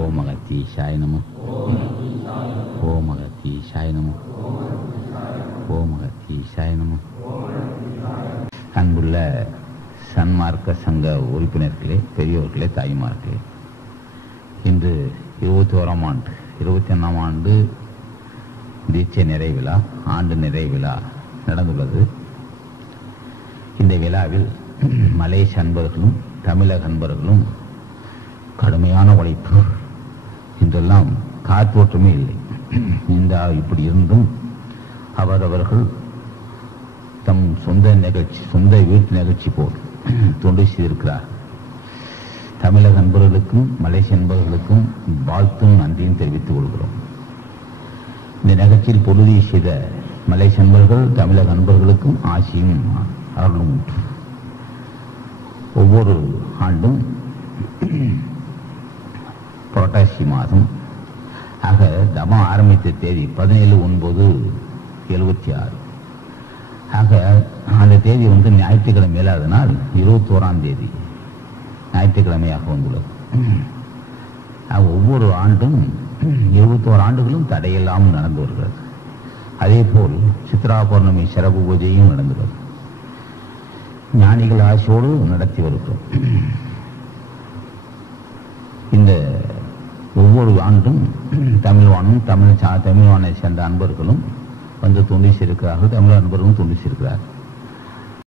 ஓம் அகத்தீஷாய நம ஓம் அகத்தீஷாய நம ஓம் அகத்தீஷாய நம அன்புள்ள சன்மார்க்க சங்க உறுப்பினர்களே பெரியோர்களே தாய்மார்களே இன்று இருபத்தி ஓராம் ஆண்டு இருபத்தி ஒன்றாம் ஆண்டு தீட்சை நிறைவிழா ஆண்டு நிறைவிழா நடந்துள்ளது. இந்த விழாவில் மலேசிய அன்பர்களும் தமிழக அன்பர்களும் கடுமையான உழைப்பு இன்றெல்லாம் காற்றோட்டமே இல்லை. இந்த இப்படி இருந்தும் அவரவர்கள் தம் சொந்த நிகழ்ச்சி சொந்த வீட்டு நிகழ்ச்சி போல் தொண்டு செய்திருக்கிறார். தமிழக அன்பர்களுக்கும் மலேசிய அன்பர்களுக்கும் வாழ்த்தும் நன்றியும் தெரிவித்துக் கொள்கிறோம். இந்த நிகழ்ச்சியில் பொழுதி செய்த மலேசிய அன்பர்கள் தமிழக அன்பர்களுக்கும் ஆசியும் அருளும். ஒவ்வொரு ஆண்டும் புரட்டாசி மாதம். ஆக தமம் ஆரம்பித்த தேதி பதினேழு ஒன்பது எழுபத்தி ஆறு. ஆக அந்த தேதி வந்து ஞாயிற்றுக்கிழமை இல்லாதனால் இருபத்தோராம் தேதி ஞாயிற்றுக்கிழமையாக வந்துள்ளது. ஆக ஒவ்வொரு ஆண்டும் இருபத்தோரு ஆண்டுகளும் தடையில்லாமல் நடந்து வருகிறது. அதே போல் சித்ரா பௌர்ணமி சிறப்பு பூஜையும் நடந்துள்ளது. ஞானிகள் ஆசையோடு நடத்தி வருகிறோம் இந்த ஒவ்வொரு ஆண்டும் தமிழ்வானும் தமிழ் சா தமிழ்வானை சேர்ந்த அன்பர்களும் வந்து துண்டிச்சிருக்கிறார்கள் தமிழ் அன்பர்களும் துண்டிச்சிருக்கிறார்கள்.